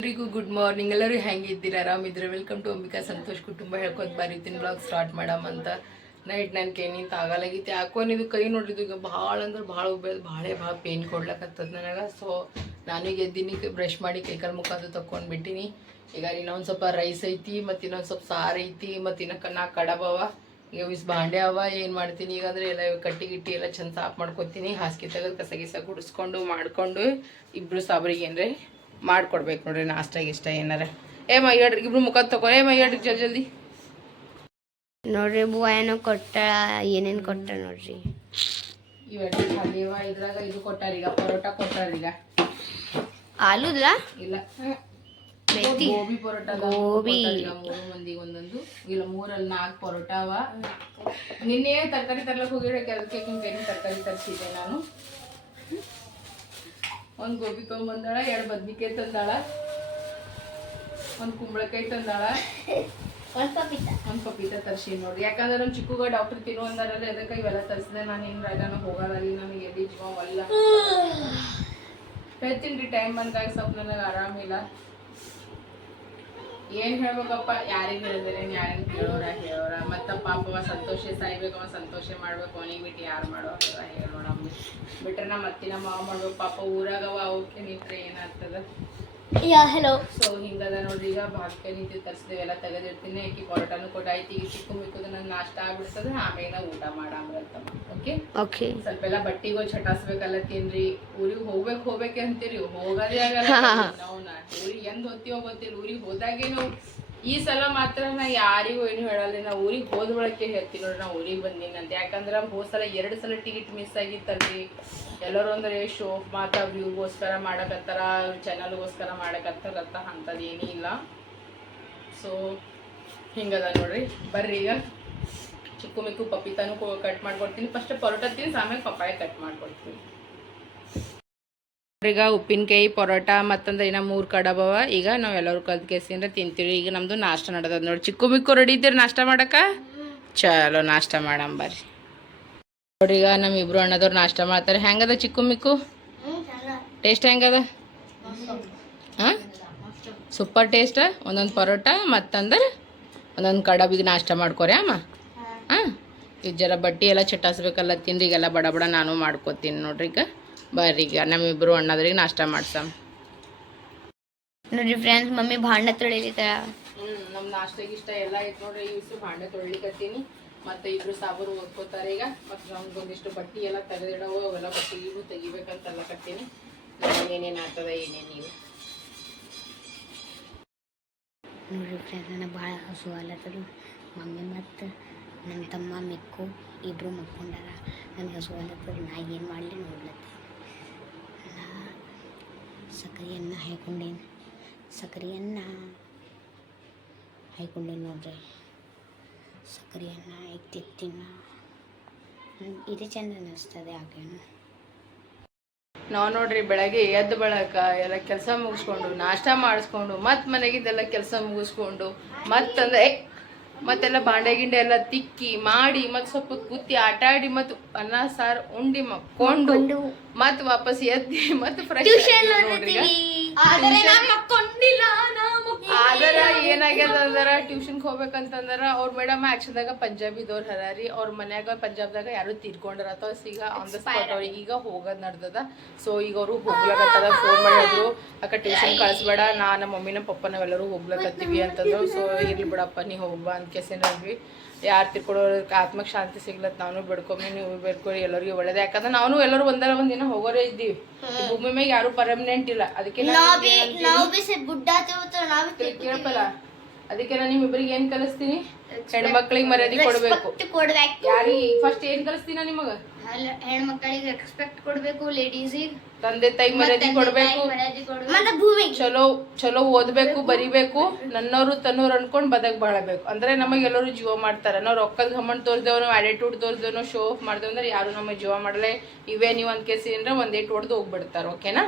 ಎಲ್ರಿಗೂ good morning ಎಲ್ಲರೂ ಹೆಂಗಿದ್ದೀರಾ ಆರಾಮಿದ್ರೆ ವೆಲ್ಕಮ್ ಟು ಅಂಬಿಕಾ ಸಂತೋಷ್ ಕುಟುಂಬ ಹೇಳ್ಕೊತ ಬರೀತೀನಿ. ಬ್ಲಾಗ್ ಸ್ಟಾರ್ಟ್ ಮಾಡಮ್ ಅಂತ. ನೈಟ್ ನನ್ನ ಕೇನಿಂತ ಆಗಲಾಗಿತ್ತು ಯಾಕೋ ನೀವು ಕೈ ನೋಡಿದ್ದು ಈಗ ಭಾಳ ಅಂದ್ರೆ ಭಾಳ ಉಬ್ಬೇದು ಭಾಳ ಭಾಳ ಪೇನ್ ಕೊಡ್ಲಕತ್ತದ ನನಗೆ. ಸೊ ನಾನೀಗ ಎದ್ದೀನಿ ಬ್ರಷ್ ಮಾಡಿ ಕೈಕಾಲು ಮುಖ ಅದು ತಕೊಂಡ್ಬಿಟ್ಟಿನಿ ಈಗ ಇನ್ನೊಂದು ಸ್ವಲ್ಪ ರೈಸ್ ಐತಿ, ಮತ್ತು ಇನ್ನೊಂದು ಸ್ವಲ್ಪ ಸಾರು ಐತಿ, ಮತ್ತು ಇನ್ನೊಂದು ನಾ ಕಡಬವ ಈಗ ವಿಸ್ ಬಾಂಡೆ ಅವ. ಏನು ಮಾಡ್ತೀನಿ ಈಗ ಅಂದ್ರೆ ಎಲ್ಲ ಕಟ್ಟಿ ಗಿಟ್ಟಿ ಎಲ್ಲ ಚಂದ ಸಾಫ್ ಮಾಡ್ಕೊತೀನಿ. ಹಾಸಿಗೆ ತೆಗೆದು ಕಸ ಗಿಸ ಗುಡಿಸ್ಕೊಂಡು ಮಾಡ್ಕೊಂಡು ಇಬ್ಬರು ಸಾಬ್ರಿಗೆ ಏನ್ರಿ ಮಾಡ್ಕೊಡ್ಬೇಕು ನೋಡ್ರಿ ನಾಷ್ಟ ಇಷ್ಟ ಏನಾರ. ಏ ಮೈ ಹೇಳ್ರಿ ಇಬ್ರು ಮುಖ ತಗೋ ಏ ಮೈ ಹೇಳ್ರಿ ಜಲ್ದಿ ಜಲ್ದಿ. ನೋಡ್ರಿ ಬುವ ಏನೋ ಕೊಟ್ಟ ಏನೇನ್ ಕೊಟ್ಟ ನೋಡ್ರಿ. ಇವೆಲ್ಲ ಖಾಲಿವ ಇದ್ರಾಗ ಇದು ಕೊಟ್ಟಾರ ಈಗ ಪರೋಟ ಕೊಟ್ಟಾರ ಈಗ. ಆಲೂದ್ರ ಇಲ್ಲ. ಗೋಬಿ ಪರೋಟ ಗೋಬಿ. ಮೂರು ಮಂದಿಗೆ ಒಂದೊಂದು. ಇಲ್ಲ ಮೂರಲ್ಲಿ ನಾಲ್ಕು ಪರೋಟ ಅವ. ನಿನ್ನೆ ತರಕಾರಿ ತರ್ಲಕ್ ಹೋಗಿಡಕ್ಕೆ ಅದಕ್ಕೆ ತರಕಾರಿ ತರಿಸಿದ್ದೆ ನಾನು. ಒಂದು ಗೋಬಿ ತೊಗೊಂಬಂದಾಳ ಎರಡು ಬದ್ನಿಕಾಯಿ ತಂದಾಳ ಒಂದು ಕುಂಬಳಕಾಯಿ ತಂದಾಳ. ಒಂದು ಪಪೀತ. ತರ್ಸಿ ನೋಡ್ರಿ. ಯಾಕಂದ್ರೆ ನಮ್ಮ ಚಿಕ್ಕಗ ಡಾಕ್ಟರ್ ತಿನ್ನು ಅಂದಾರಲ್ಲ ಅದಕ್ಕೆ ಇವೆಲ್ಲ ತರಿಸಿದೆ. ನಾನು ಏನು ರಾಜನ ಹೋಗಲ್ಲ ಅಲ್ಲಿ ನನಗೆ ಎಲ್ಲಿ ಜೀವಲ್ಲ ಹೇಳ್ತೀನಿ ರೀ ಟೈಮ್ ಬಂದಾಗ ಸ್ವಲ್ಪ ನನಗೆ ಆರಾಮಿಲ್ಲ ಏನ್ ಹೇಳ್ಬೇಕಪ್ಪ? ಯಾರಿಗೆ ಹೇಳಿದ್ರೆ? ಯಾರಿಗೆ ಹೇಳೋರ? ಹೇಳೋರ ಮತ್ತ ಅವ ಸಂತೋಷ ಸಾಯ್ಬೇಕು, ಅವ ಸಂತೋಷ ಮಾಡ್ಬೇಕು. ಅವನಿಗೆ ಬಿಟ್ಟು ಯಾರು ಮಾಡೋ ಹೇಳೋಣ. ಬಿಟ್ರೆ ನಮ್ಮ ಅತ್ತಿನ ಮಾವ ಮಾಡ್ಬೇಕು. ಪಾಪ ಊರಾಗವ ಅವಕ್ಕೆ ನಿಂತ್ರೆ ಏನಾಗ್ತದ? ಯಾ ಹಲೋ ಸೊ ಹಿಂಗದ ನೋಡ್ರಿ ಈಗ ಭಾಗ್ಯ ನಿಂತು ತರಿಸಿದೇವೆ ಎಲ್ಲ ತೆಗೆದಿರ್ತೀನಿ ಆಕಿ ಪರೋಟಾನು ಕೊಟ್ಟಾಯ್ತು ಈಗ ಚಿಕ್ಕ ಮಿಕ್ಕದ ನನ್ನ ನಾಷ್ಟ ಆಗ್ಬಿಡ್ತದ ಆಮೇಲೆ ನಾವು ಊಟ ಮಾಡಾಮ್ರತ್ತಮ್ಮ ಓಕೆ ಓಕೆ ಸ್ವಲ್ಪ ಎಲ್ಲ ಬಟ್ಟಿಗೂ ಚಟಾಸ್ಬೇಕಲ್ಲ ತಿನ್ರಿ. ಊರಿಗೆ ಹೋಗ್ಬೇಕು ಹೋಗ್ಬೇಕೆ ಅಂತೀರಿ ಹೋಗೋದೇ ಆಗಲ್ಲ. ನಾವ್ನ ಊರಿಗೆ ಎಂದ್ ಹೋಗ್ತೀವೋ ಗೊತ್ತಿಲ್ಲ ಊರಿಗೆ ಹೋದಾಗೆ ನಾವು ಈ ಸಲ ಮಾತ್ರ ನಾ ಯಾರಿಗೂ ಏನು ಹೇಳಲ್ಲ. ನಾ ಊರಿಗೆ ಹೋದ ಬಳಕೆ ಹೇಳ್ತೀನಿ ನೋಡ್ರಿ, ನಾ ಊರಿಗೆ ಬಂದೀನಿ ಅಂತ. ಯಾಕಂದ್ರೆ ಹೋದ ಸಲ ಎರಡು ಸಲ ಟಿಕೆಟ್ ಮಿಸ್ ಆಗಿತ್ತಲ್ರಿ. ಎಲ್ಲರೂ ಅಂದ್ರೆ ಶೋ ಮಾತ ವ್ಯೂಗೋಸ್ಕರ ಮಾಡಕತ್ತಾರ ಚಾನಲ್ಗೋಸ್ಕರ ಮಾಡಕತ್ತಾರತ್ತ ಅಂಥದ್ದು ಏನೂ ಇಲ್ಲ. ಸೊ ಹಿಂಗದ ನೋಡ್ರಿ. ಬರ್ರಿ ಈಗ. ಚಿಕ್ಕು ಮಿಕ್ಕು ಪಪ್ಪಿತಾನು ಕಟ್ ಮಾಡ್ಕೊಡ್ತೀನಿ. ಫಸ್ಟ್ ಪರೋಟ ತಿನ್ಸಿ, ಆಮೇಲೆ ಪಪ್ಪಾಯ ಕಟ್ ಮಾಡ್ಕೊಡ್ತೀನಿ. ಈಗ ಉಪ್ಪಿನಕಾಯಿ, ಪರೋಟ ಮತ್ತಂದ್ರೆ ಇನ್ನ ಮೂರು ಕಡಬವ. ಈಗ ನಾವು ಎಲ್ಲರೂ ಕಲ್ತ್ ಕೇಸಿಂದ್ರೆ ತಿಂತೀವಿ ಈಗ ನಮ್ದು ನಾಷ್ಟ ನಡೆದದ ನೋಡಿ. ಚಿಕ್ಕು ಮಿಕ್ಕು ರೆಡಿ ಇದ್ದೀರಿ ನಾಷ್ಟ ಮಾಡಕ ಚಲೋ ನಾಷ್ಟ ಬರ್ರಿ. ನೋಡಿ ಈಗ ನಮ್ಮ ಇಬ್ರು ಅಣ್ಣದವ್ರು ನಾಷ್ಟ ಮಾಡ್ತಾರೆ. ಹೆಂಗದ ಚಿಕ್ಕು ಮಿಕ್ಕು? ಟೇಸ್ಟ್ ಹೆಂಗದ? ಹಾಂ? Super taste. ಒಂದೊಂದು ಪರೋಟ, ಮತ್ತಂದ್ರೆ ಒಂದೊಂದು ಕಡಬಿಗೆ ನಾಷ್ಟ ಮಾಡ್ಕೊರಿ ಅಮ್ಮ. ಹಾಂ? ಈಗ ಜರ ಬಟ್ಟಿ ಎಲ್ಲ ಚಟಾಸ್ಬೇಕಲ್ಲ ತಿನ್ರಿ ಈಗೆಲ್ಲ ಬಡ ಬಡ ನಾನು ಮಾಡ್ಕೋತೀನಿ ನೋಡ್ರಿ ಈಗ. ಬರ್ರಿ ಈಗ ನಮ್ಮಿಬ್ರು ಅಣ್ಣದ್ರಿಗೆ ನಾಷ್ಟ ಮಾಡ್ಸಮ್. ನೋಡ್ರಿ ಫ್ರೆಂಡ್ಸ್ ಮಮ್ಮಿ ಭಾಂಡೆ ತೊಳಿಲಿತ್ತಾರ ಹ್ಞೂ ನಮ್ಮ ನಾಷ್ಟ ಇಷ್ಟ ಎಲ್ಲ ಐತೆ ನೋಡ್ರಿ ಇವ್ಸು ಭಾಂಡೆ ತೊಳಿಲಿಕತ್ತೀನಿ. ಮತ್ತೆ ಇಬ್ರು ಸಾಬೂರು ಓದ್ಕೋತಾರೆ ಈಗ ಮತ್ತು ನಮ್ಗೆ ಒಂದಿಷ್ಟು ಬಟ್ಟಿ ಎಲ್ಲ ತೆಗೆದಿಡವು ಅವೆಲ್ಲ ಬಟ್ಟೆ ಇವು ತೆಗಿಬೇಕಂತೆಲ್ಲ ಕತ್ತೀನಿ ಏನೇನು ಆಗ್ತದ ನೀವು ನೋಡ್ರಿ ಫ್ರೆಂಡ್ಸ್ ನನಗೆ ಭಾಳ ಹಸು ಅಲ್ಲತ್ತದು ಮಮ್ಮಿ ಮತ್ತು ನನ್ನ ತಮ್ಮ ಮಿಕ್ಕು ಇಬ್ಬರು ಮಕ್ಕೊಂಡಾರ. ನನಗೆ ಹಸು ಅಲ್ಲತ್ತದ ನಾ ಏನು ಮಾಡಲಿ ನೋಡ್ಲತ್ತೆ. ಸಕ್ಕರೆಯನ್ನ ಹಾಯ್ಕೊಂಡೇನು? ಸಕ್ಕರೆಯನ್ನು ಹಾಯ್ಕೊಂಡೇನು ನೋಡ್ರಿ? ಸಕ್ಕರೆಯನ್ನು ಎತ್ತಿತ್ತಿನ ಇದು ಚಂದ ಅನ್ನಿಸ್ತದೆ ಯಾಕೇನು ನಾವು ನೋಡ್ರಿ ಬೆಳಗ್ಗೆ ಎದ್ದು ಬೆಳಕ ಎಲ್ಲ ಕೆಲಸ ಮುಗಿಸ್ಕೊಂಡು ನಾಷ್ಟ ಮಾಡಿಸ್ಕೊಂಡು ಮತ್ತೆ ಮನೆಗಿದ್ದೆಲ್ಲ ಕೆಲಸ ಮುಗಿಸ್ಕೊಂಡು ಮತ್ತಂದ್ರೆ ಮತ್ತೆಲ್ಲ ಬಾಂಡೆ ಗಿಂಡೆ ಎಲ್ಲ ತಿಕ್ಕಿ ಮಾಡಿ ಮತ್ತೆ ಸ್ವಲ್ಪ ಕುತ್ತಿ ಆಟಾಡಿ ಆಟ ಆಡಿ ಮತ್ತು ಅನ್ನ ಸಾರು ಉಂಡಿ ಮಕ್ಕೊಂಡು ಮತ್ತೆ ವಾಪಸ್ ಎದ್ದಿ ಮತ್ತೆ ಫ್ರೆಶ್ ನೋಡ್ರಿ ಆದರ ಏನಾಗ್ಯದ ಅಂದ್ರ ಟ್ಯೂಷನ್ಗೆ ಹೋಗ್ಬೇಕಂತಂದ್ರ ಅವ್ರ ಮೇಡಮ್ ಪಂಜಾಬಿ ಪಂಜಾಬಿದವ್ರು ಹರಾರಿ ಅವ್ರ ಮನ್ಯಾಗ ಪಂಜಾಬ್ದಾಗ ಯಾರು ತೀರ್ಕೊಂಡಿರತ್ತ ಈಗ ಆನ್ ದ ಸ್ಪಾಟ್ ಅವ್ರಿಗೆ ಈಗ ಹೋಗೋದ್ ನಡ್ದದ. ಸೊ ಈಗ ಅವರು ಹೋಗ್ಲಕತ್ತದ ಫೋನ್ ಮಾಡಿದ್ರು. ಅಕ್ಕ ಟ್ಯೂಷನ್ ಕಳಿಸ್ಬೇಡ ನಾ ನಮ್ಮ ಮಮ್ಮಿ ನಮ್ಮ ಪಪ್ಪ ನಾವೆಲ್ಲರೂ ಹೋಗ್ಲಕತ್ತೀವಿ ಅಂತಂದ್ರು. ಸೊ ಇರ್ಲಿ ಬಿಡಪ್ಪ ನೀ ಹೋಗ್ಬಾ ಅಂತ ಕೆಸೇನಲ್ವಿ ಯಾರು ತಿರ್ಕೊಡೋರ್ಗೆ ಆತ್ಮಕ್ ಶಾಂತಿ ಸಿಗ್ಲತ್ ನಾನು ಬೇಡ್ಕೊಮ್ಮೆ ನೀವು ಬೇಡ್ಕೊರಿ ಎಲ್ಲರಿಗೂ ಒಳ್ಳೇದು. ಯಾಕಂದ್ರೆ ನಾವು ಎಲ್ಲರೂ ಒಂದಲ್ಲ ಒಂದ್ ದಿನ ಹೋಗೋರೇ ಇದ್ದೀವಿ. ಭೂಮಿ ಮೇಲೆ ಯಾರು ಪರ್ಮನೆಂಟ್ ಇಲ್ಲ. ಅದಕ್ಕೆ ನಾನು ಕೇಳ್ಪಲ್ಲ? ಅದಕ್ಕೆ ನಾನು ನಿಮ್ಮಿಬ್ಬರಿಗೆ ಏನ್ ಕಲಿಸ್ತೀನಿ? ಹೆಣ್ಮಕ್ಳಿಗೆ ಮರ್ಯಾದೆ ಕೊಡ್ಬೇಕು. ಕೊಡ್ಬೇಕು. ಯಾರಿಗೆ ಫಸ್ಟ್ ಏನ್ ಕಲಿಸ್ತೀನಿ ನಿಮಗ? ಹೆಣ್ಮಕ್ಳಿಗೆ ರೆಸ್ಪೆಕ್ಟ್ ಕೊಡ್ಬೇಕು ಲೇಡೀಸಿಗೆ ತಂದೆ ತಾಯಿ ಮರ್ಯಾದೆ ಕೊಡ್ಬೇಕು. ಚಲೋ ಚಲೋ ಓದ್ಬೇಕು ಬರಿಬೇಕು ನನ್ನವರು ತನ್ನೋರು ಅನ್ಕೊಂಡು ಬದಕ್ ಬಾಳಬೇಕು. ಅಂದ್ರೆ ನಮಗೆ ಎಲ್ಲರೂ ಜೀವ ಮಾಡ್ತಾರ. ನಾವು ರೊಕ್ಕದ ಘಮಂಡ್ ತೋರ್ದೇವ್ ನಾವು ಆಟಿಟ್ಯೂಡ್ ತೋರ್ದೇವ್ ನಾವು ಶೋ ಆಫ್ ಮಾಡ್ದೇವ್ ಅಂದ್ರೆ ಯಾರು ನಮಗೆ ಜೀವ ಮಾಡಲೇ ಇವೇ ನೀವ್ ಒಂದ್ ಕೇಸಿ ಅಂದ್ರೆ ಒಂದ್ ಏಟ್ ಹೊಡೆದು ಹೋಗ್ಬಿಡ್ತಾರ ಓಕೆನಾ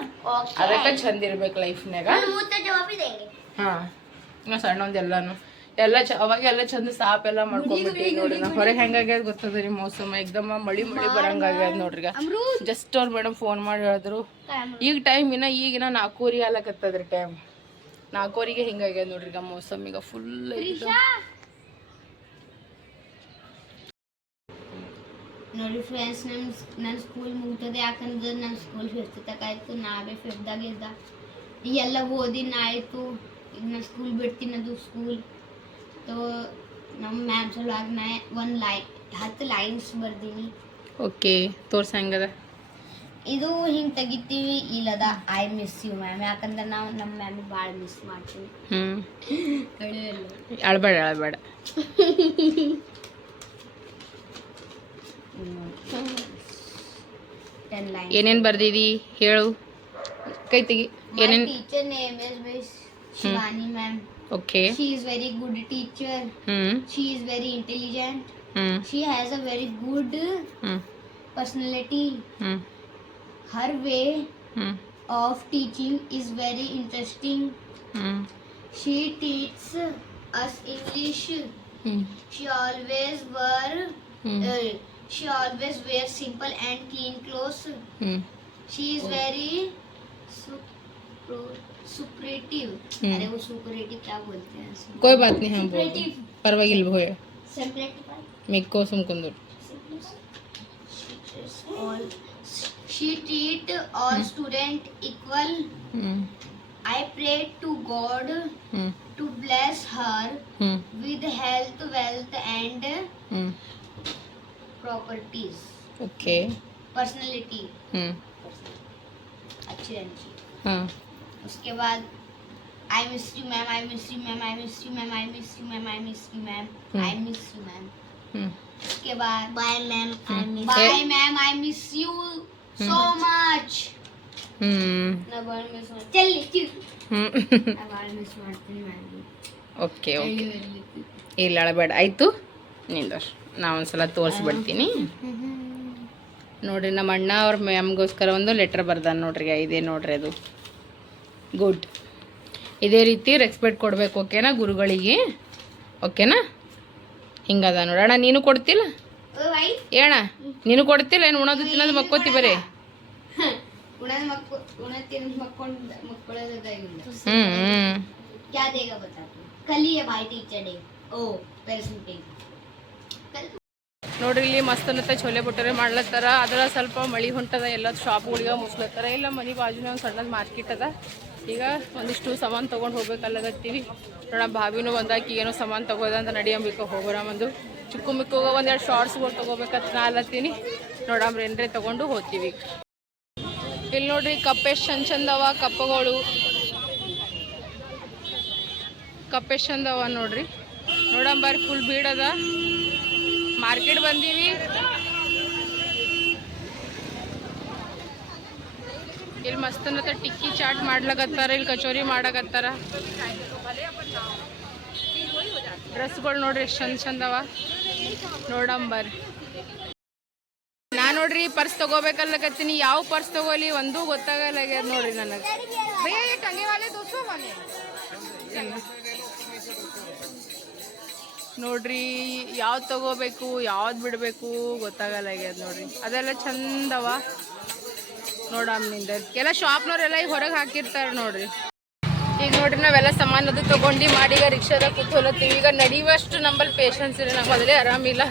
ಅದಕ್ಕೆ ಚಂದ ಇರ್ಬೇಕು ಲೈಫ್ನಾಗ ಹಾ. ಇನ್ನು ಸಣ್ಣ ಒಂದೆಲ್ಲಾನು ಎಲ್ಲ ಚ ಅವಾಗ ಎಲ್ಲ ಚಂದ ಸಾಪ್ ಎಲ್ಲ ಮಾಡ್ಕೊಂಡ್ಬಿಟ್ಟಿ ನೋಡ್ರಿ. ನಾ ಹೊರಗೆ ಹೆಂಗಾಗ್ಯದ ಗೊತ್ತದ ರೀ ಮೌಸಮ ಮಳಿ ಮಳಿ ಮಳಿ ಬರಂಗಾಗ್ಯದ ನೋಡ್ರಿ ಜಸ್ಟ್ ಅವ್ರ ಮೇಡಮ್ ಫೋನ್ ಮಾಡಿ ಹೇಳಿದ್ರು. ಈಗ ಟೈಮ್ ಇನ್ನ ಈಗಿನ ನಾಲ್ಕೂವರೆ ಆಲಕತ್ತದ್ರಿ ಟೈಮ್ ನಾಲ್ಕೂವರೆಗೆ ಹಿಂಗಾಗ್ಯದ ನೋಡ್ರಿ ಈಗ ಮೋಸಮ್ ಈಗ ಫುಲ್ ನೋಡಿ ಫ್ರೆಂಡ್ಸ್ ನನ್ನ ನನ್ನ ಸ್ಕೂಲ್ ಮುಗ್ತದೆ. ಯಾಕಂದ್ರೆ ನನ್ನ ಸ್ಕೂಲ್ ಫಿಫ್ತ್ ತಕ ಆಯಿತು. ನಾವೇ ಫಿಫ್ತ್ದಾಗ ಇದ್ದ. ಎಲ್ಲ ಓದಿನ ಆಯಿತು. ಈಗ ನಾನು ಸ್ಕೂಲ್ ಬಿಡ್ತೀನಿ ಅದು ಸ್ಕೂಲ್ ತೋ ನಮ್ಮ ಮ್ಯಾಮ್ ಸಲುವಾಗಿ ನಾ ಒಂದು ಲೈ ಹತ್ತು ಲೈನ್ಸ್ ಬರ್ದೀನಿ. ಓಕೆ ತೋರ್ಸ ಹೆಂಗದ? ಇದು ಹಿಂಗೆ ತೆಗಿತೀವಿ ಇಲ್ಲದ ಐ ಮಿಸ್ ಯು ಮ್ಯಾಮ್ ಯಾಕಂದ್ರೆ ನಾವು ನಮ್ಮ ಮ್ಯಾಮ್ ಭಾಳ ಮಿಸ್ ಮಾಡ್ತೀವಿ. ಹ್ಞೂ ಅಳಬೇಡ ಅಳಬೇಡ. ಏನೇನು ಬರ್ದಿದಿ? ಹೇಳು. ಕೈ ತೆಗಿ. ಏನೇನು teacher name is Shivani hmm. ma'am. Okay. She is very good teacher. Hmm. She is very intelligent. Hmm. She has a very good hmm. personality. Hmm. Her way hmm. of teaching is very interesting. Hmm. She teaches us English. Hmm. She always wear. Hmm. Uh, she always wears simple and clean clothes. Hmm. She is oh. very. Superlative hmm. अरे वो superlative क्या बोलते हैं उसमें? कोई बात नहीं हम बोल Superlative. परवागिल भोय Superlative. मिक्को सुमकुंदुर All. She treat all student equal. Hmm I pray to God hmm to bless her hmm with health, wealth, and hmm properties. Okay Personality. Hmm अच्छी रहनी चाहिए हाँ उसके बाद I miss you ma'am I miss you ma'am I miss you ma'am I miss you ma'am I miss you ma'am Hmm. I miss you ma'am ಹ್ಞೂ उसके बाद bye ma'am I miss- bye ma'am I miss you so much ಹ್ಞೂ ना bye miss चल चल ಹ್ಞೂ ना bye miss ಮಾಡ್ತೀನಿ ಮ್ಯಾಮ್ ಓಕೆ ಓಕೆ ಇಲ್ಲ ಅಳಬೇಡ ಆಯಿತು ನಿಂದರ್ ನಾ ಒಂದ್ಸಲ ತೋರಿಸ್ಬಿಡ್ತೀನಿ ನೋಡ್ರಿ ನಮ್ಮ ಅಣ್ಣ ಅವ್ರ ಮ್ಯಾಮ್ಗೋಸ್ಕರ ಒಂದು ಲೆಟ್ರ್ ಬರ್ದಾನ ನೋಡ್ರಿ ಇದೇ ನೋಡ್ರಿ ಅದು ಗುಡ್ ಇದೇ ರೀತಿ ರೆಸ್ಪೆಕ್ಟ್ ಕೊಡಬೇಕು ಓಕೆನಾ ಗುರುಗಳಿಗೆ? ಓಕೆನಾ ಹಿಂಗದ ನೋಡೋಣ ನೀನು ಕೊಡ್ತಿಲ್ಲ? ಏಣ ನೀನು ಕೊಡ್ತಿಲ್ಲ? ಏನು ಉಣೋದು ತಿನ್ನೋದು ಮಕ್ಕೋತಿ ಬರೀ? ನೋಡ್ರಿ ಇಲ್ಲಿ ಮಸ್ತ್ ಅನ್ನತ್ತ ಛೋಲೆ ಬಟೂರೆ ಮಾಡ್ಲತ್ತಾರ ಅದ್ರ ಸ್ವಲ್ಪ ಮಳಿ ಹೊಂಟದ ಎಲ್ಲ ಶಾಪ್ಗಳಿಗೆ ಮುಸ್ಲತ್ತಾರ ಇಲ್ಲ ಮನಿ ಬಾಜುನ ಒಂದು ಸಣ್ಣದ ಮಾರ್ಕೆಟ್ ಅದ. ಈಗ ಒಂದಿಷ್ಟು ಸಾಮಾನು ತೊಗೊಂಡು ಹೋಗ್ಬೇಕಲ್ಲಗತ್ತೀವಿ. ನೋಡ ಭಾವಿನೂ ಬಂದಾಕಿ ಏನೋ ಸಾಮಾನು ತೊಗೋದ ಅಂತ ನಡಿಯಂಬಿಕ ಹೋಗೋಣ ಒಂದು ಚಿಕ್ಕು ಮಿಕ್ಕೋಗ ಒಂದೆರಡು ಶಾರ್ಟ್ಸ್ಗಳು ತೊಗೋಬೇಕಂತ ನಾ ಅಲ್ಲತ್ತೀನಿ. ನೋಡಮ್ರಿ ಏನ್ರಿ ತೊಗೊಂಡು ಹೋಗ್ತೀವಿ. ಇಲ್ಲಿ ನೋಡ್ರಿ, ಕಪ್ಪೆ ಚಂದ ಚಂದವ ಕಪ್ಪಗಳು. ಕಪ್ಪೆ ಚಂದವ ನೋಡ್ರಿ. ನೋಡಂಬರ್ ಫುಲ್ ಬೀಡದ ಮಾರ್ಕೆಟ್ ಬಂದೀವಿ. ಇಲ್ಲಿ ಮಸ್ತ್ ಟಿಕ್ಕಿ ಚಾಟ್ ಮಾಡ್ಲಕತ್ತಾರ ಇಲ್ಲಿ ಕಚೋರಿ ಮಾಡಕತ್ತಾರ. ಡ್ರೆಸ್ಗಳು ನೋಡ್ರಿ ಎಷ್ಟು ಚಂದ ಚಂದವ ನೋಡಂಬರ್. ನಾ ನೋಡ್ರಿ ಪರ್ಸ್ ತಗೋಬೇಕಲ್ಲಕತ್ತೀನಿ. ಯಾವ ಪರ್ಸ್ ತಗೋಲಿ ಒಂದೂ ಗೊತ್ತಾಗಲಾಗ್ಯದ ನೋಡ್ರಿ ನನಗೆ. ನೋಡ್ರಿ ಯಾವ್ದು ತಗೋಬೇಕು ಯಾವ್ದು ಬಿಡಬೇಕು ಗೊತ್ತಾಗಲಾಗ್ಯದ ನೋಡ್ರಿ. ಅದೆಲ್ಲ ಚಂದವ ನೋಡಮ್ಮಿಂದ ಎಲ್ಲ ಶಾಪ್ನವರೆಲ್ಲ ಈಗ ಹೊರಗೆ ಹಾಕಿರ್ತಾರೆ ನೋಡ್ರಿ. ಈಗ ನೋಡ್ರಿ ನಾವೆಲ್ಲ ಅದು ತಗೊಂಡು ಮಾಡಿ ಈಗ ರಿಕ್ಷಾದಾಗ ಕೂತ್ಕೊಲತ್ತೀವಿ ಈಗ ನಡೆಯುವಷ್ಟು ನಂಬಲ್ಲಿ ಪೇಷನ್ಸ್ ಇಲ್ಲ ನಂಗೆ ಮೊದಲೇ ಆರಾಮಿಲ್ಲ.